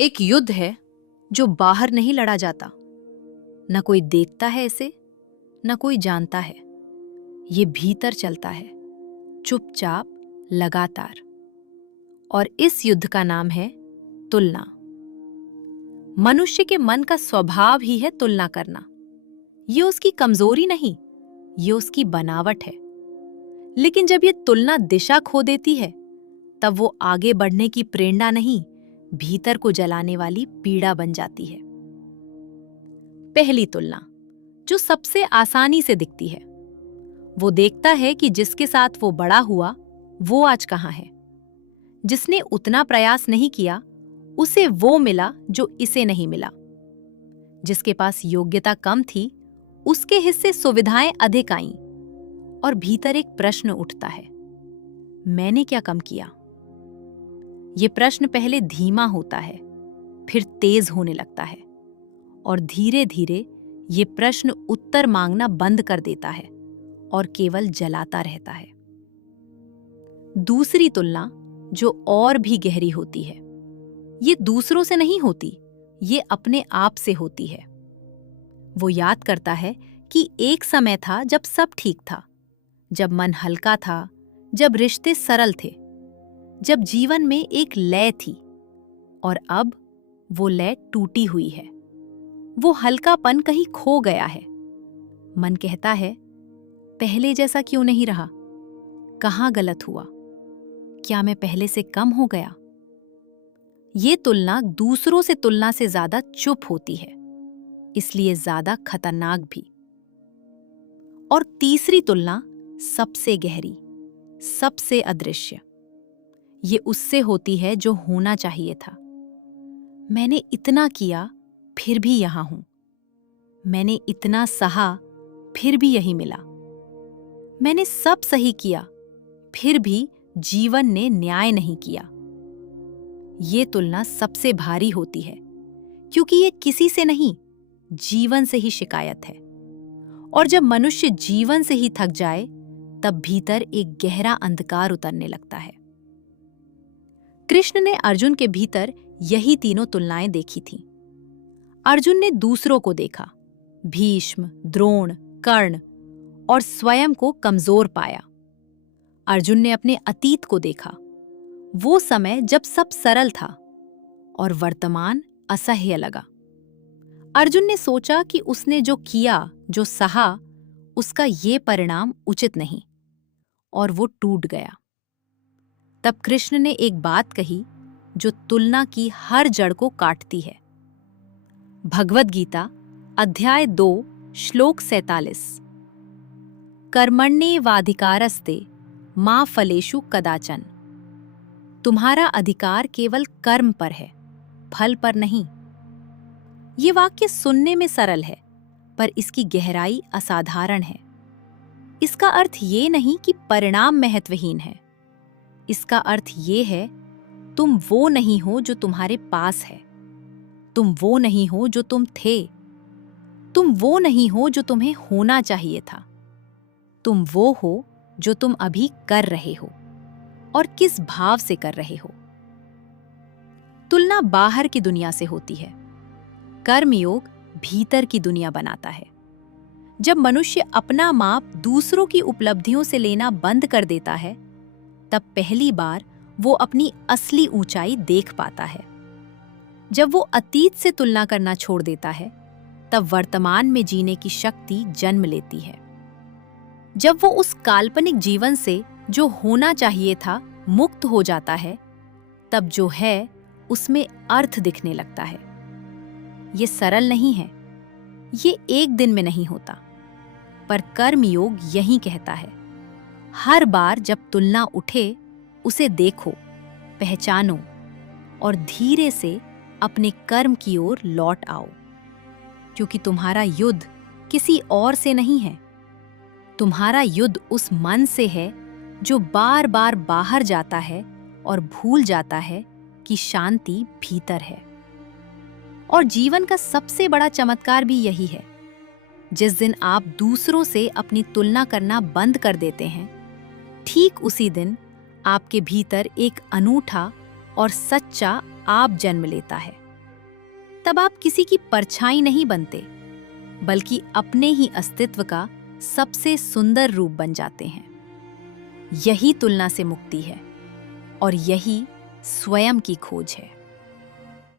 एक युद्ध है जो बाहर नहीं लड़ा जाता। न कोई देखता है इसे, न कोई जानता है। ये भीतर चलता है, चुपचाप, लगातार। और इस युद्ध का नाम है तुलना। मनुष्य के मन का स्वभाव ही है तुलना करना। ये उसकी कमजोरी नहीं, ये उसकी बनावट है। लेकिन जब ये तुलना दिशा खो देती है, तब वो आगे बढ़ने की प्रेरणा नहीं, भीतर को जलाने वाली पीड़ा बन जाती है। पहली तुलना, जो सबसे आसानी से दिखती है। वो देखता है कि जिसके साथ वो बड़ा हुआ, वो आज कहाँ है। जिसने उतना प्रयास नहीं किया, उसे वो मिला जो इसे नहीं मिला। जिसके पास योग्यता कम थी, उसके हिस्से सुविधाएं अधिक आईं। और भीतर एक प्रश्न उठता है, मैंने क्या कम किया? ये प्रश्न पहले धीमा होता है, फिर तेज होने लगता है, और धीरे धीरे ये प्रश्न उत्तर मांगना बंद कर देता है और केवल जलाता रहता है। दूसरी तुलना, जो और भी गहरी होती है, ये दूसरों से नहीं होती, ये अपने आप से होती है। वो याद करता है कि एक समय था जब सब ठीक था, जब मन हल्का था, जब रिश्ते सरल थे, जब जीवन में एक लय थी। और अब वो लय टूटी हुई है। वो हल्कापन कहीं खो गया है। मन कहता है, पहले जैसा क्यों नहीं रहा? कहाँ गलत हुआ? क्या मैं पहले से कम हो गया? ये तुलना दूसरों से तुलना से ज्यादा चुप होती है, इसलिए ज्यादा खतरनाक भी। और तीसरी तुलना सबसे गहरी, सबसे अदृश्य। ये उससे होती है जो होना चाहिए था। मैंने इतना किया, फिर भी यहां हूं। मैंने इतना सहा, फिर भी यही मिला। मैंने सब सही किया, फिर भी जीवन ने न्याय नहीं किया। ये तुलना सबसे भारी होती है, क्योंकि ये किसी से नहीं, जीवन से ही शिकायत है। और जब मनुष्य जीवन से ही थक जाए, तब भीतर एक गहरा अंधकार उतरने लगता है। कृष्ण ने अर्जुन के भीतर यही तीनों तुलनाएं देखी थीं। अर्जुन ने दूसरों को देखा, भीष्म, द्रोण, कर्ण, और स्वयं को कमजोर पाया। अर्जुन ने अपने अतीत को देखा, वो समय जब सब सरल था, और वर्तमान असह्य लगा। अर्जुन ने सोचा कि उसने जो किया, जो सहा, उसका ये परिणाम उचित नहीं, और वो टूट गया। तब कृष्ण ने एक बात कही जो तुलना की हर जड़ को काटती है। भगवद गीता, अध्याय 2, श्लोक 47। कर्मण्येवाधिकारस्ते मा फलेषु कदाचन। तुम्हारा अधिकार केवल कर्म पर है, फल पर नहीं। ये वाक्य सुनने में सरल है, पर इसकी गहराई असाधारण है। इसका अर्थ ये नहीं कि परिणाम महत्वहीन है। इसका अर्थ ये है, तुम वो नहीं हो जो तुम्हारे पास है। तुम वो नहीं हो जो तुम थे। तुम वो नहीं हो जो तुम्हें होना चाहिए था। तुम वो हो जो तुम अभी कर रहे हो, और किस भाव से कर रहे हो। तुलना बाहर की दुनिया से होती है, कर्मयोग भीतर की दुनिया बनाता है। जब मनुष्य अपना माप दूसरों की उपलब्धियों से लेना बंद कर देता है, तब पहली बार वो अपनी असली ऊंचाई देख पाता है। जब वो अतीत से तुलना करना छोड़ देता है, तब वर्तमान में जीने की शक्ति जन्म लेती है। जब वो उस काल्पनिक जीवन से जो होना चाहिए था मुक्त हो जाता है, तब जो है उसमें अर्थ दिखने लगता है। ये सरल नहीं है, ये एक दिन में नहीं होता, पर कर्मयोग यही कहता है, हर बार जब तुलना उठे, उसे देखो, पहचानो, और धीरे से अपने कर्म की ओर लौट आओ। क्योंकि तुम्हारा युद्ध किसी और से नहीं है। तुम्हारा युद्ध उस मन से है जो बार बार बाहर जाता है और भूल जाता है कि शांति भीतर है। और जीवन का सबसे बड़ा चमत्कार भी यही है। जिस दिन आप दूसरों से अपनी तुलना करना बंद कर देते हैं, ठीक उसी दिन आपके भीतर एक अनूठा और सच्चा आप जन्म लेता है। तब आप किसी की परछाई नहीं बनते, बल्कि अपने ही अस्तित्व का सबसे सुंदर रूप बन जाते हैं। यही तुलना से मुक्ति है और यही स्वयं की खोज है।